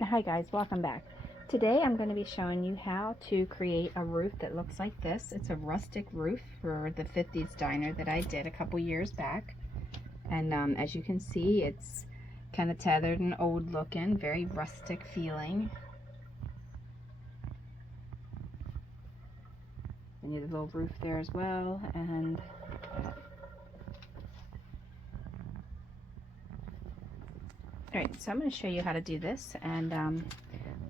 Hi guys, welcome back. Today I'm going to be showing you how to create a roof that looks like this. It's a rustic roof for the 50s diner that I did a couple years back. And as you can see, it's kind of tethered and old looking, very rustic feeling. And you have a little roof there as well. And alright, so I'm going to show you how to do this, and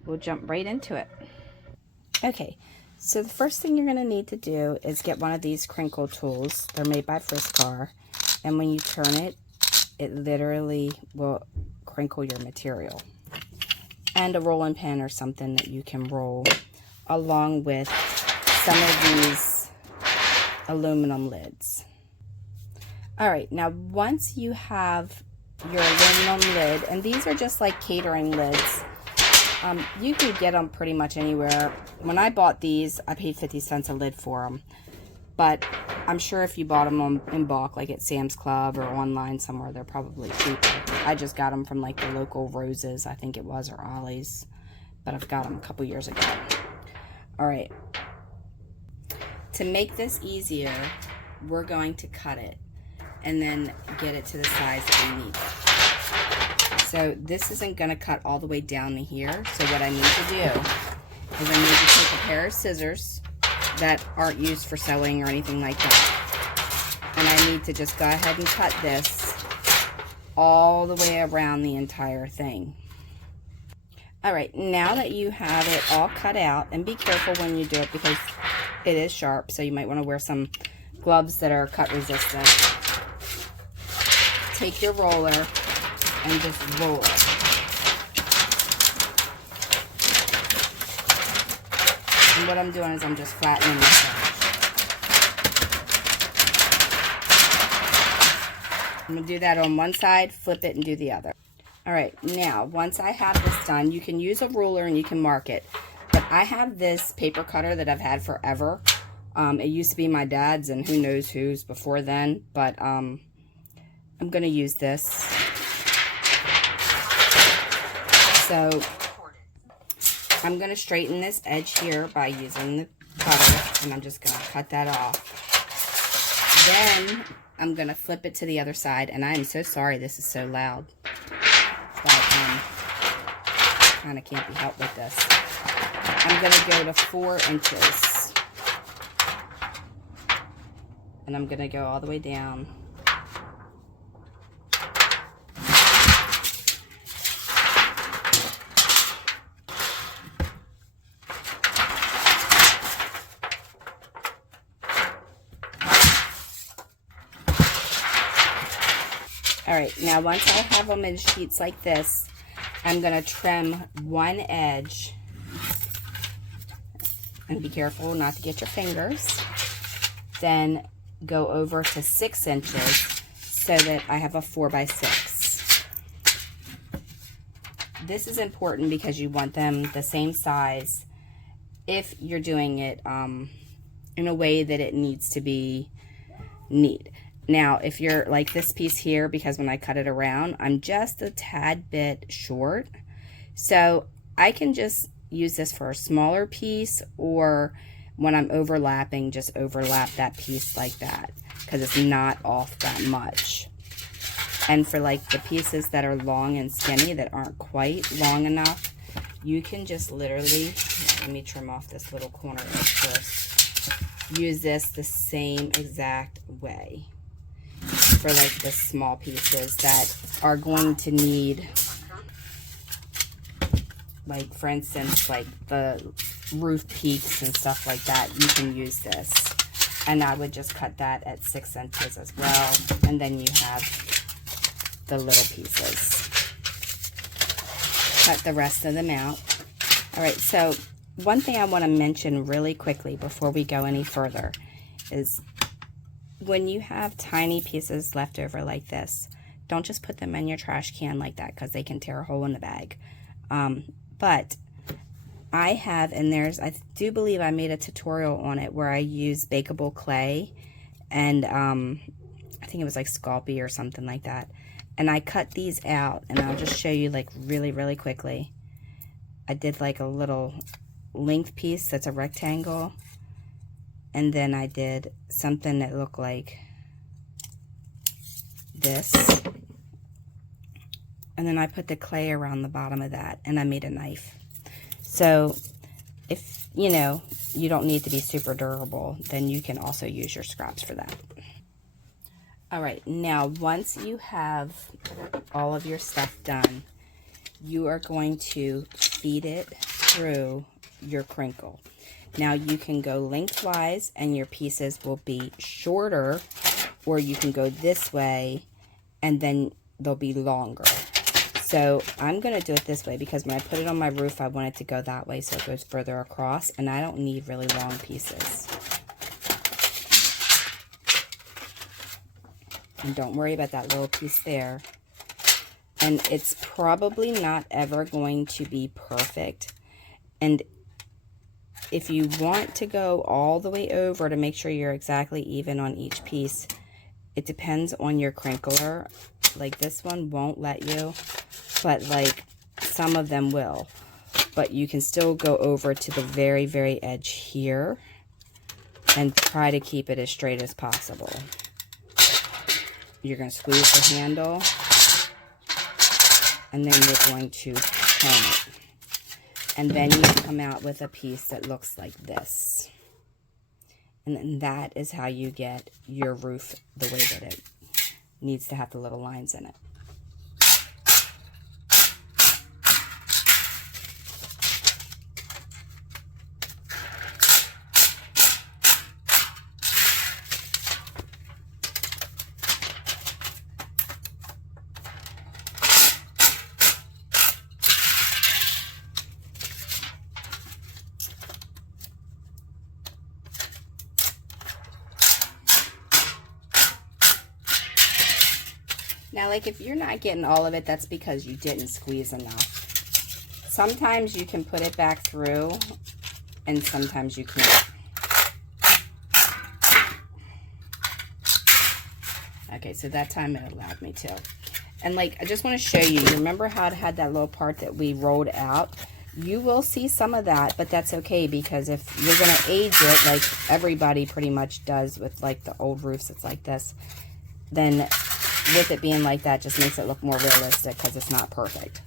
we'll jump right into it. Okay, so the first thing you're going to need to do is get one of these crinkle tools. They're made by Friskar, and when you turn it, it literally will crinkle your material. And a rolling pin or something that you can roll, along with some of these aluminum lids. Alright, now once you have your aluminum lid, and these are just like catering lids, you can get them pretty much anywhere. When I bought these, I paid 50 cents a lid for them, but I'm sure if you bought them in bulk, like at Sam's Club or online somewhere, they're probably cheaper. I just got them from like the local Roses, I think it was, or Ollie's, but I've got them a couple years ago. Alright, to make this easier, we're going to cut it and then get it to the size that we need. So this isn't going to cut all the way down to here. So what I need to do is I need to take a pair of scissors that aren't used for sewing or anything like that. And I need to just go ahead and cut this all the way around the entire thing. Alright, now that you have it all cut out, and be careful when you do it because it is sharp, so you might want to wear some gloves that are cut resistant. Take your roller and just roll it. And what I'm doing is I'm just flattening this edge. I'm going to do that on one side, flip it, and do the other. Alright, now once I have this done, you can use a ruler and you can mark it. But I have this paper cutter that I've had forever. It used to be my dad's and who knows whose before then, but I'm going to use this. So I'm going to straighten this edge here by using the cutter, and I'm just going to cut that off. Then I'm going to flip it to the other side, and I am so sorry this is so loud, but kind of can't be helped with this. I'm going to go to 4 inches, and I'm going to go all the way down. Alright, now once I have them in sheets like this, I'm going to trim one edge. And be careful not to get your fingers. Then go over to 6 inches so that I have a 4x6. This is important because you want them the same size if you're doing it in a way that it needs to be neat. Now, if you're like this piece here, because when I cut it around, I'm just a tad bit short. So I can just use this for a smaller piece, or when I'm overlapping, just overlap that piece like that, because it's not off that much. And for like the pieces that are long and skinny that aren't quite long enough, you can just literally, let me trim off this little corner edge first, use this the same exact way for like the small pieces that are going to need, like for instance, like the roof peaks and stuff like that. You can use this, and I would just cut that at 6 inches as well, and then you have the little pieces. Cut the rest of them out. Alright, so one thing I want to mention really quickly before we go any further is when you have tiny pieces left over like this, don't just put them in your trash can like that, because they can tear a hole in the bag. But I have, and I do believe I made a tutorial on it where I use bakeable clay, and I think it was like Sculpey or something like that. And I cut these out, and I'll just show you like really, really quickly. I did like a little length piece that's a rectangle, and then I did something that looked like this, and then I put the clay around the bottom of that, and I made a knife. So if you know you don't need to be super durable, then you can also use your scraps for that. All right, now once you have all of your stuff done, you are going to feed it through your crinkle. Now you can go lengthwise and your pieces will be shorter, or you can go this way and then they'll be longer. So I'm going to do it this way because when I put it on my roof, I want it to go that way so it goes further across, and I don't need really long pieces. And don't worry about that little piece there. And it's probably not ever going to be perfect. And if you want to go all the way over to make sure you're exactly even on each piece, it depends on your crinkler. Like this one won't let you, but like some of them will. But you can still go over to the very, very edge here and try to keep it as straight as possible. You're going to squeeze the handle, and then you're going to turn it. And then you come out with a piece that looks like this. And then that is how you get your roof the way that it needs to have the little lines in it. Now, like if you're not getting all of it, that's because you didn't squeeze enough. Sometimes you can put it back through, and sometimes you can't. Okay, so that time it allowed me to. And like, I just want to show you, remember how it had that little part that we rolled out? You will see some of that, but that's okay, because if you're going to age it, like everybody pretty much does with like the old roofs, it's like this, then with it being like that just makes it look more realistic because it's not perfect.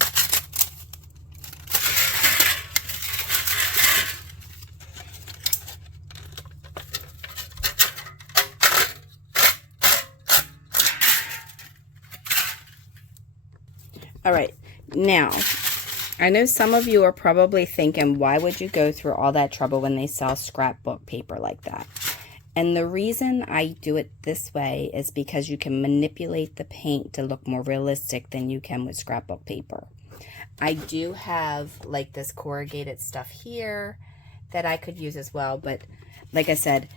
All right, now I know some of you are probably thinking, why would you go through all that trouble when they sell scrapbook paper like that? And the reason I do it this way is because you can manipulate the paint to look more realistic than you can with scrapbook paper. I do have like this corrugated stuff here that I could use as well, but like I said,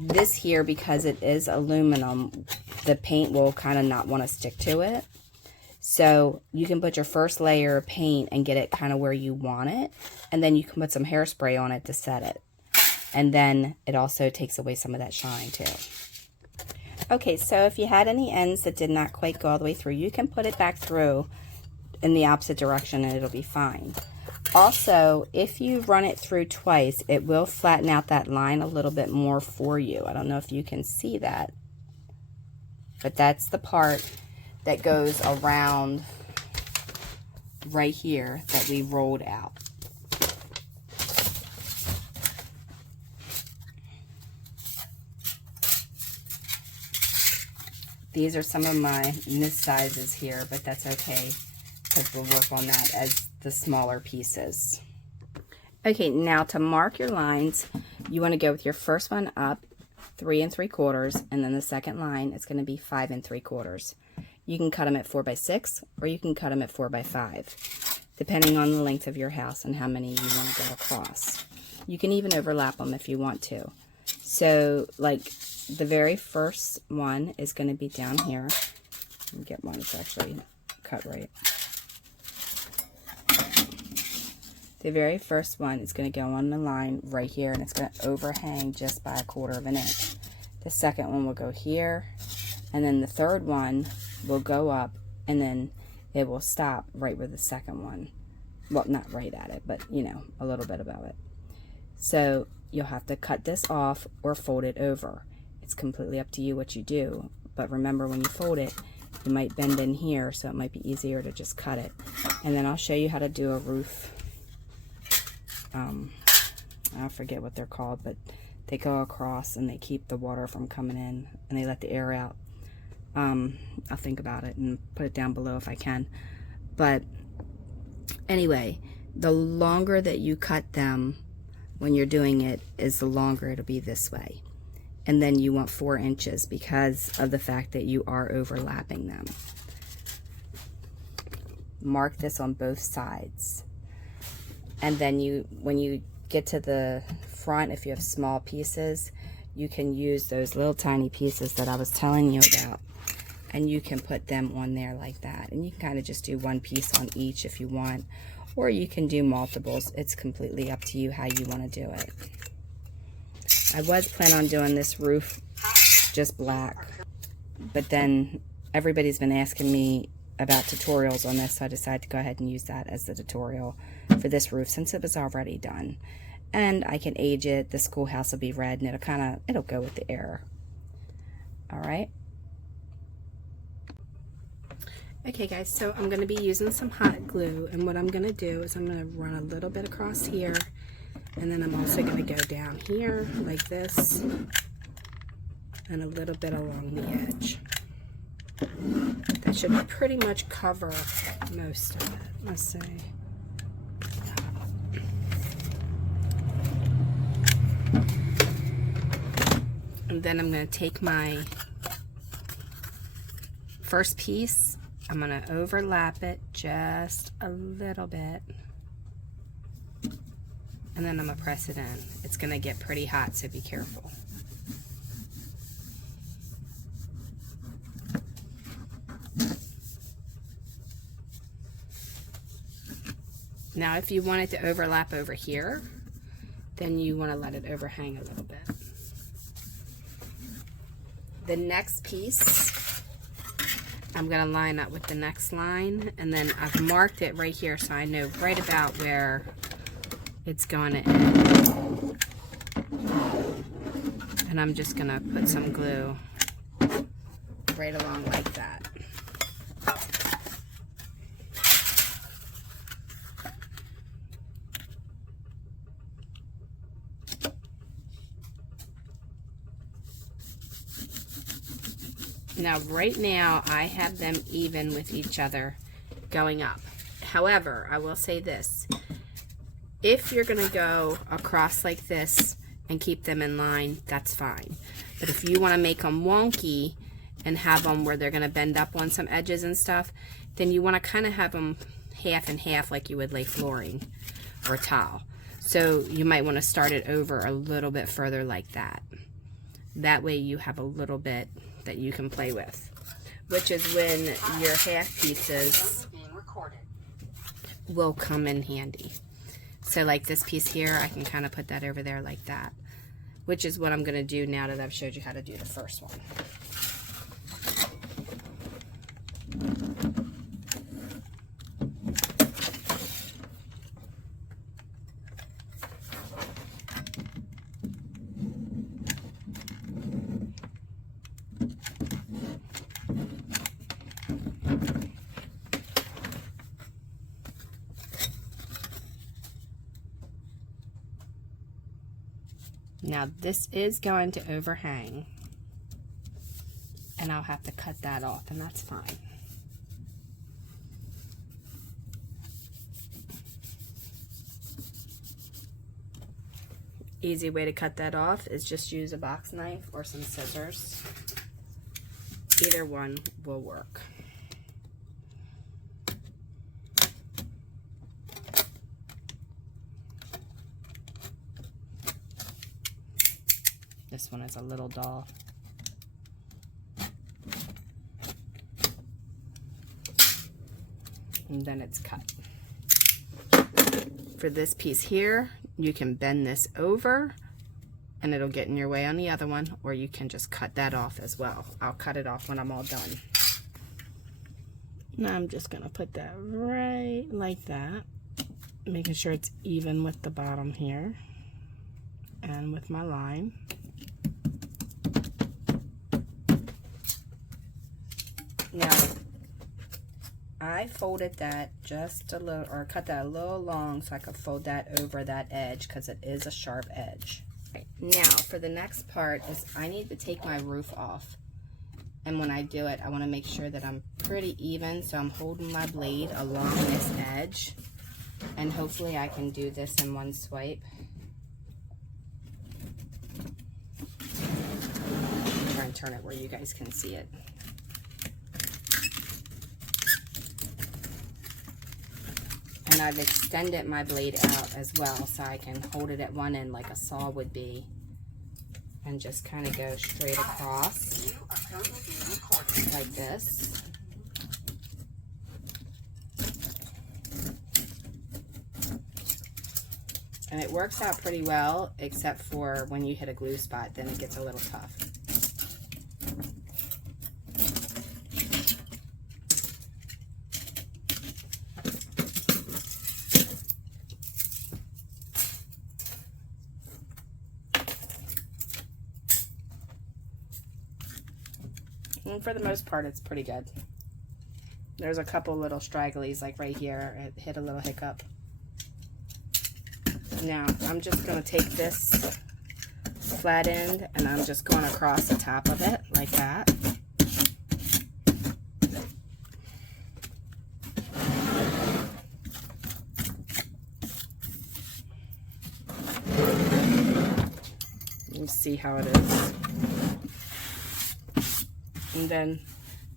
this here, because it is aluminum, the paint will kind of not want to stick to it. So you can put your first layer of paint and get it kind of where you want it, and then you can put some hairspray on it to set it. And then it also takes away some of that shine too. Okay, so if you had any ends that did not quite go all the way through, you can put it back through in the opposite direction and it'll be fine. Also, if you run it through twice, it will flatten out that line a little bit more for you. I don't know if you can see that, but that's the part that goes around right here that we rolled out. These are some of my missed sizes here, but that's okay because we'll work on that as the smaller pieces. Okay, now to mark your lines, you want to go with your first one up 3 3/4, and then the second line is going to be 5 3/4. You can cut them at 4 by 6, or you can cut them at 4 by 5, depending on the length of your house and how many you want to go across. You can even overlap them if you want to. So, like, the very first one is going to be down here. Let me get one that's actually cut right. The very first one is going to go on the line right here, and it's going to overhang just by 1/4 inch. The second one will go here, and then the third one will go up, and then it will stop right where the second one Well, not right at it, but you know, a little bit above it. So you'll have to cut this off or fold it over. It's completely up to you what you do. But remember, when you fold it, you might bend in here, so it might be easier to just cut it. And then I'll show you how to do a roof. I forget what they're called, but they go across and they keep the water from coming in and they let the air out. I'll think about it and put it down below if I can. But anyway, the longer that you cut them when you're doing it is the longer it'll be this way. And then you want 4 inches because of the fact that you are overlapping them. Mark this on both sides. And then when you get to the front, if you have small pieces, you can use those little tiny pieces that I was telling you about. And you can put them on there like that. And you can kind of just do one piece on each if you want. Or you can do multiples. It's completely up to you how you want to do it. I was planning on doing this roof just black, but then everybody's been asking me about tutorials on this, so I decided to go ahead and use that as the tutorial for this roof since it was already done. And I can age it. The schoolhouse will be red, and it'll go with the air. All right. Okay guys, so I'm going to be using some hot glue, and what I'm going to do is I'm going to run a little bit across here. And then I'm also going to go down here like this and a little bit along the edge. That should pretty much cover most of it, let's say. And then I'm going to take my first piece, I'm going to overlap it just a little bit. And then I'm going to press it in. It's going to get pretty hot, so be careful. Now, if you want it to overlap over here, then you want to let it overhang a little bit. The next piece, I'm going to line up with the next line, and then I've marked it right here so I know right about where it's going to end. And I'm just going to put some glue right along like that. Now, right now, I have them even with each other going up. However, I will say this. If you're going to go across like this and keep them in line, that's fine. But if you want to make them wonky and have them where they're going to bend up on some edges and stuff, then you want to kind of have them half and half like you would lay flooring or tile. So you might want to start it over a little bit further like that. That way you have a little bit that you can play with, which is when your half pieces will come in handy. So like this piece here, I can kind of put that over there like that, which is what I'm going to do now that I've showed you how to do the first one. Now this is going to overhang, and I'll have to cut that off, and that's fine. Easy way to cut that off is just use a box knife or some scissors. Either one will work. This one is a little dull. And then it's cut. For this piece here, you can bend this over and it'll get in your way on the other one, or you can just cut that off as well. I'll cut it off when I'm all done. Now I'm just gonna put that right like that. making sure it's even with the bottom here and with my line. Now, I folded that just a little, or cut that a little long so I could fold that over that edge because it is a sharp edge. Right, now, for the next part is I need to take my roof off. And when I do it, I want to make sure that I'm pretty even, so I'm holding my blade along this edge. And hopefully I can do this in one swipe. Try and turn it where you guys can see it. And I've extended my blade out as well so I can hold it at one end like a saw would be. And just kind of go straight across like this. And it works out pretty well, except for when you hit a glue spot, then it gets a little tough. And for the most part, it's pretty good. There's a couple little stragglies, like right here, it hit a little hiccup. Now, I'm just going to take this flat end and I'm just going across the top of it, like that. You see how it is. And then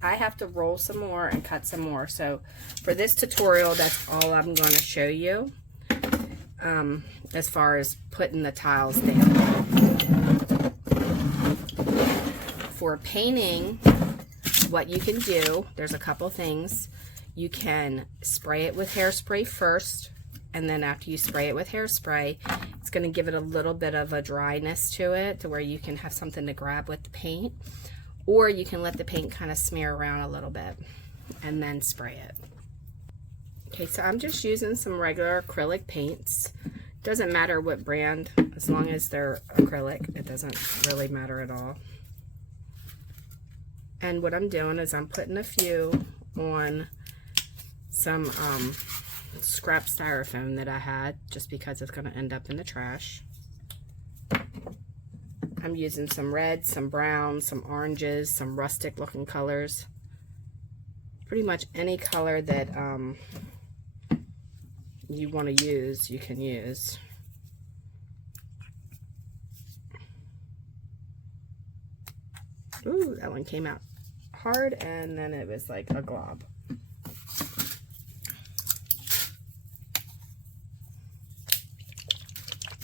I have to roll some more and cut some more. So for this tutorial, that's all I'm going to show you as far as putting the tiles down. For painting, what you can do, there's a couple things. You can spray it with hairspray first, and then after you spray it with hairspray, it's going to give it a little bit of a dryness to it to where you can have something to grab with the paint. Or you can let the paint kind of smear around a little bit and then spray it. Okay, so I'm just using some regular acrylic paints. Doesn't matter what brand, as long as they're acrylic, it doesn't really matter at all. And what I'm doing is I'm putting a few on some scrap styrofoam that I had, just because it's going to end up in the trash. I'm using some reds, some browns, some oranges, some rustic looking colors. Pretty much any color that you want to use, you can use. Ooh, that one came out hard and then it was like a glob.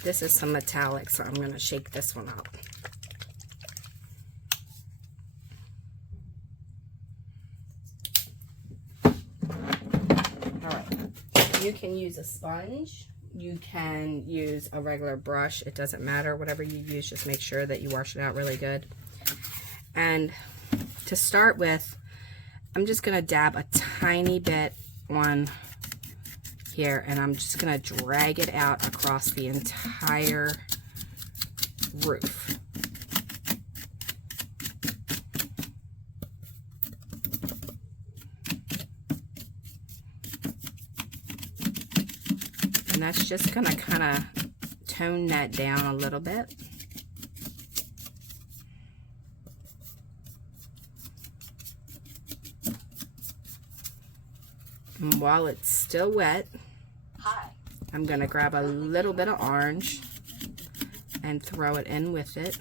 This is some metallic, so I'm going to shake this one up. You can use a sponge, you can use a regular brush, it doesn't matter, whatever you use, just make sure that you wash it out really good. And to start with, I'm just going to dab a tiny bit on here, and I'm just going to drag it out across the entire roof. And that's just going to kind of tone that down a little bit. And while it's still wet, I'm going to grab a little bit of orange and throw it in with it.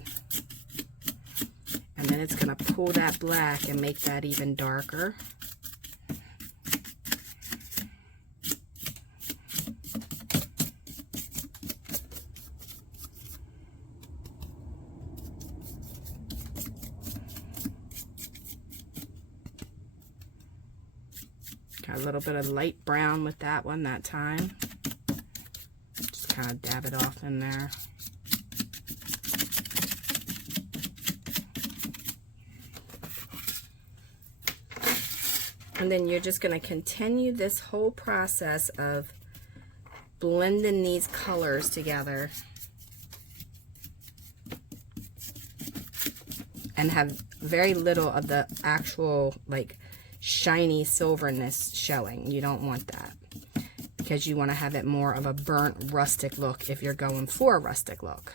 And then it's going to pull that black and make that even darker. Got a little bit of light brown with that one that time. Just kind of dab it off in there. And then you're just going to continue this whole process of blending these colors together and have very little of the actual like shiny silverness showing. You don't want that, because you want to have it more of a burnt rustic look if you're going for a rustic look.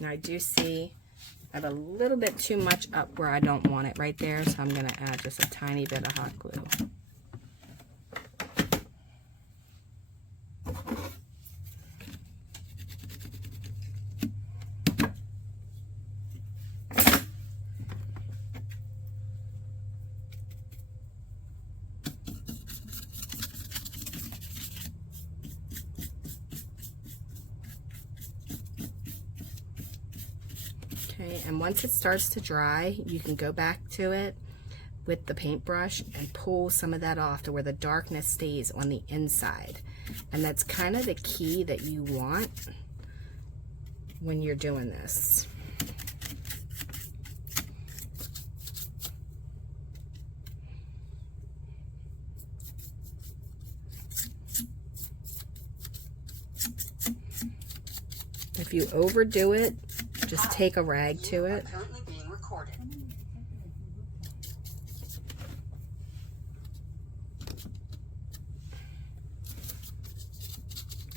Now I do see I have a little bit too much up where I don't want it right there, so I'm going to add just a tiny bit of hot glue. Okay, and once it starts to dry, you can go back to it with the paintbrush and pull some of that off to where the darkness stays on the inside. And that's kind of the key that you want when you're doing this. If you overdo it, just take a rag to it. Currently being recorded.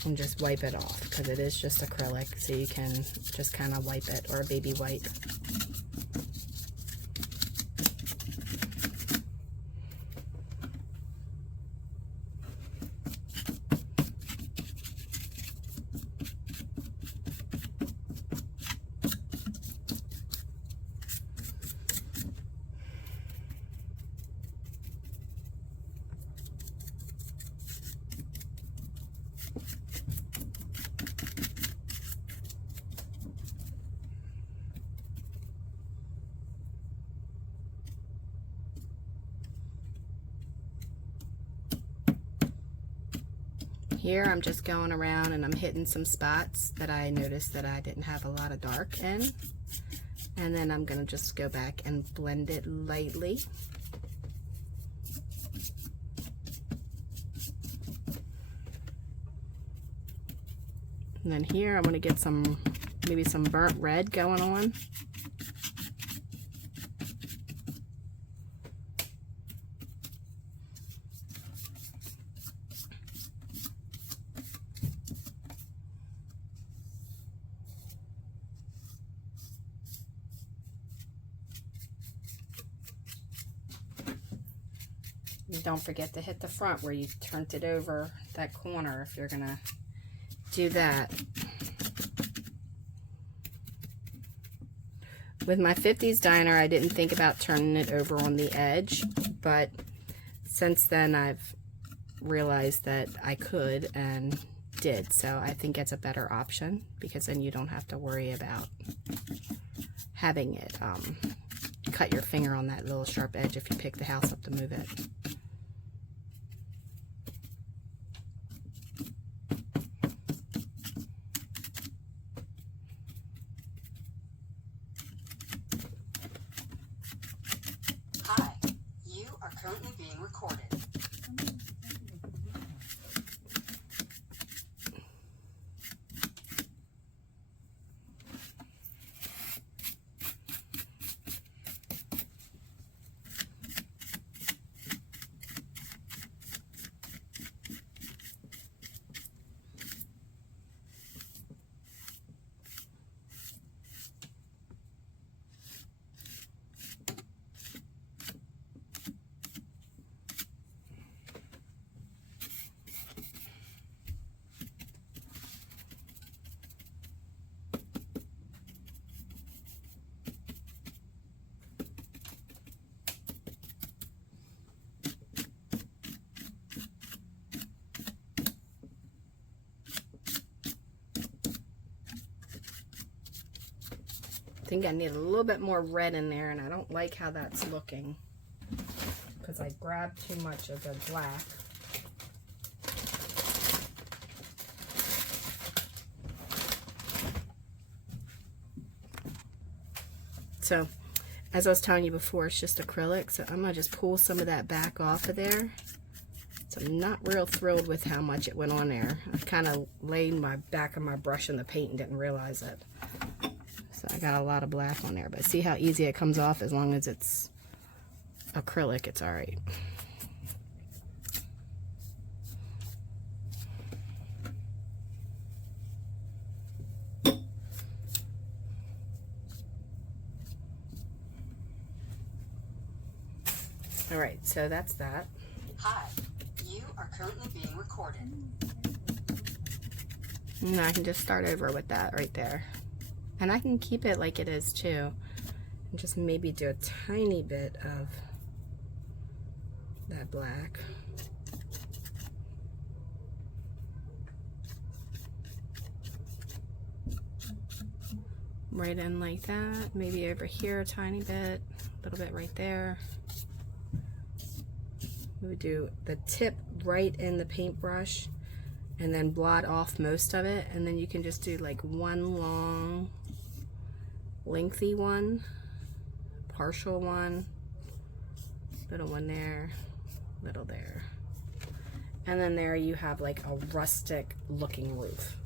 And just wipe it off, because it is just acrylic, so you can just kind of wipe it, or a baby wipe. Here I'm just going around and I'm hitting some spots that I noticed that I didn't have a lot of dark in. And then I'm going to just go back and blend it lightly. And then here I'm going to get some, maybe some burnt red going on. Don't forget to hit the front where you turned it over that corner if you're gonna do that. With my 50s diner, I didn't think about turning it over on the edge, but since then I've realized that I could and did, so I think it's a better option, because then you don't have to worry about having it cut your finger on that little sharp edge if you pick the house up to move it. Hi, you are currently being recorded. I think I need a little bit more red in there, and I don't like how that's looking because I grabbed too much of the black. So as I was telling you before, it's just acrylic, so I'm going to just pull some of that back off of there. So I'm not real thrilled with how much it went on there. I kind of laid my back of my brush in the paint and didn't realize it. So I got a lot of black on there, but see how easy it comes off as long as it's acrylic, it's alright. Alright, so that's that. Hi, you are currently being recorded. And I can just start over with that right there. And I can keep it like it is too. And just maybe do a tiny bit of that black. Right in like that. Maybe over here a tiny bit. A little bit right there. We would do the tip right in the paintbrush and then blot off most of it, and then you can just do like one long lengthy one, partial one, little one there, little there, and then there you have like a rustic looking roof.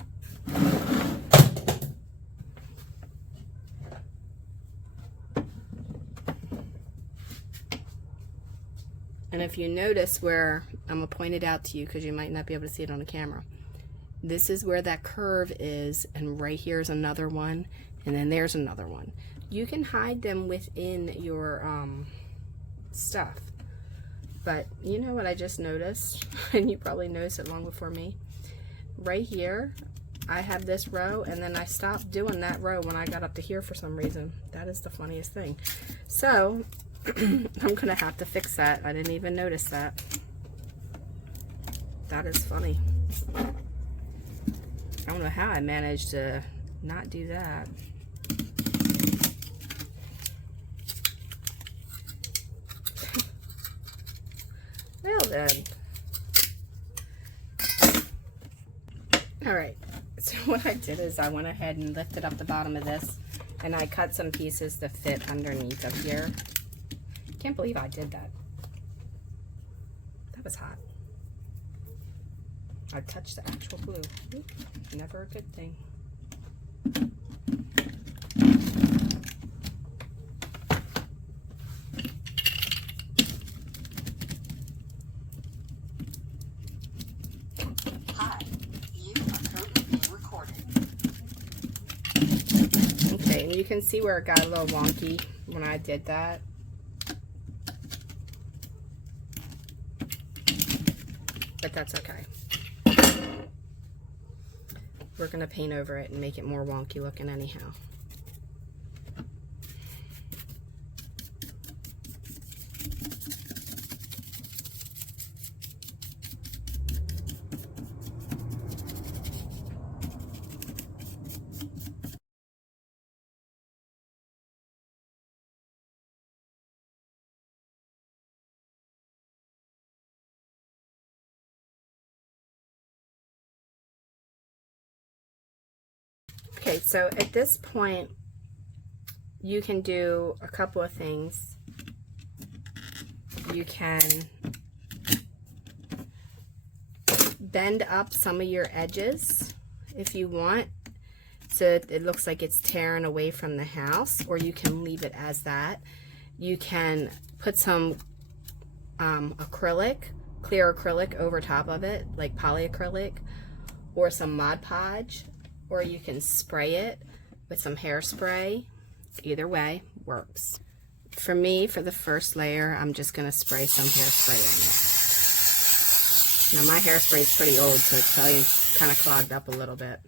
And if you notice where, I'm going to point it out to you because you might not be able to see it on the camera. This is where that curve is, and right here is another one, and then there's another one. You can hide them within your stuff. But you know what I just noticed? And you probably noticed it long before me. Right here, I have this row, and then I stopped doing that row when I got up to here for some reason. That is the funniest thing. So I'm gonna have to fix that. I didn't even notice that. That is funny. I don't know how I managed to not do that. Well then. Alright, so what I did is I went ahead and lifted up the bottom of this, and I cut some pieces to fit underneath of here. Can't believe I did that. That was hot. I touched the actual glue. Oop, never a good thing. Hi, you are currently being recorded. Okay, and you can see where it got a little wonky when I did that. But that's okay. We're going to paint over it and make it more wonky looking anyhow. Okay, so at this point, you can do a couple of things. You can bend up some of your edges if you want, so it looks like it's tearing away from the house, or you can leave it as that. You can put some acrylic, clear acrylic over top of it, like polyacrylic, or some Mod Podge, or you can spray it with some hairspray. Either way works. For me, for the first layer, I'm just going to spray some hairspray on it. Now my hairspray is pretty old, so it's probably kind of clogged up a little bit.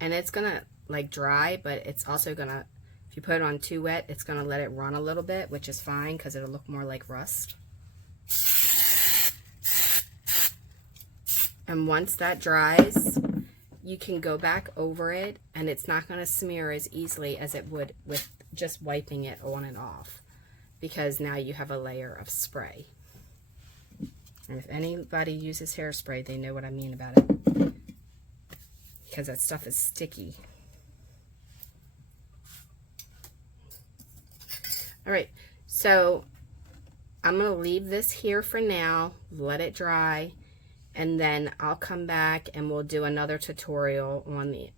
And it's going to like dry, but it's also going to, if you put it on too wet, it's going to let it run a little bit, which is fine because it'll look more like rust. And once that dries, you can go back over it, and it's not going to smear as easily as it would with just wiping it on and off, because now you have a layer of spray. And if anybody uses hairspray, they know what I mean about it, because that stuff is sticky. All right, so I'm going to leave this here for now, let it dry, and then I'll come back and we'll do another tutorial on the,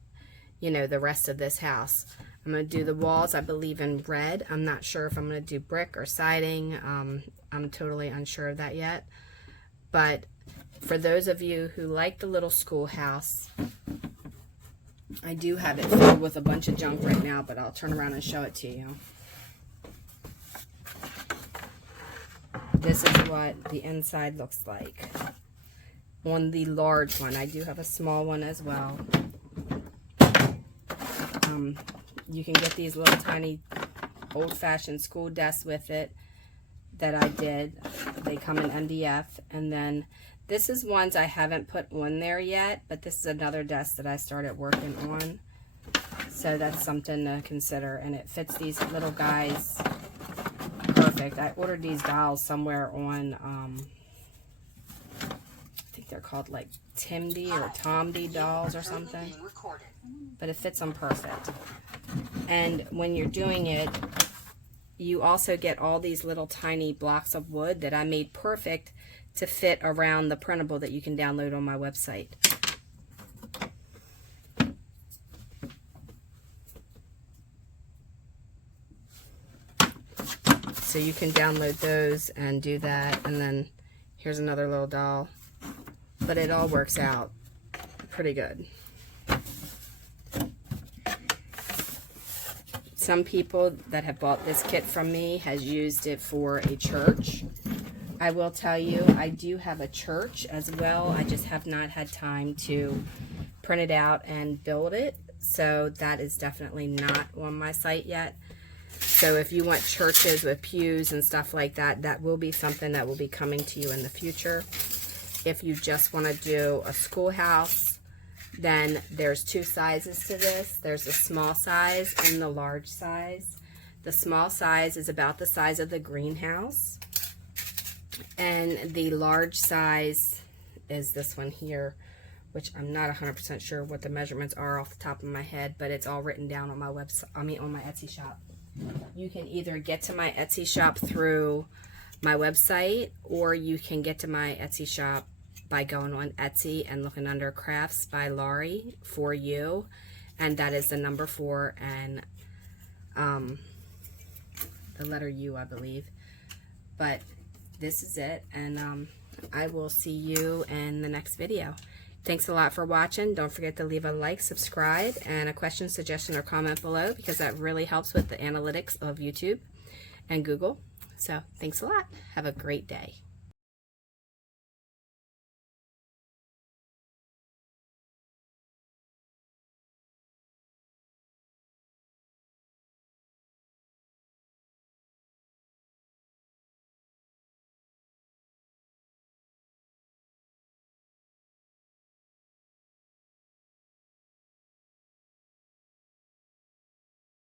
you know, the rest of this house. I'm going to do the walls, I believe, in red. I'm not sure if I'm going to do brick or siding. I'm totally unsure of that yet. But for those of you who like the little schoolhouse, I do have it filled with a bunch of junk right now, but I'll turn around and show it to you. This is what the inside looks like on the large one. I do have a small one as well. You can get these little tiny old-fashioned school desks with it that I did. They come in MDF. And then this is ones I haven't put on there yet, but this is another desk that I started working on. So that's something to consider. And it fits these little guys perfect. I ordered these dolls somewhere on, I think they're called like Timdy or Tomdy dolls or something. But it fits them perfect. And when you're doing it, you also get all these little tiny blocks of wood that I made perfect to fit around the printable that you can download on my website. So you can download those and do that. And then here's another little doll. But it all works out pretty good. Some people that have bought this kit from me has used it for a church. I will tell you, I do have a church as well. I just have not had time to print it out and build it. So that is definitely not on my site yet. So if you want churches with pews and stuff like that, that will be something that will be coming to you in the future. If you just want to do a schoolhouse, then there's two sizes to this. There's the small size and the large size. The small size is about the size of the greenhouse. And the large size is this one here, which I'm not 100% sure what the measurements are off the top of my head, but it's all written down on my website, on my Etsy shop. You can either get to my Etsy shop through my website, or you can get to my Etsy shop by going on Etsy and looking under Crafts by Laurie for you, and that is the number 4 and the letter U, I believe. But this is it, and I will see you in the next video. Thanks a lot for watching. Don't forget to leave a like, subscribe, and a question, suggestion, or comment below, because that really helps with the analytics of YouTube and Google. So thanks a lot. Have a great day.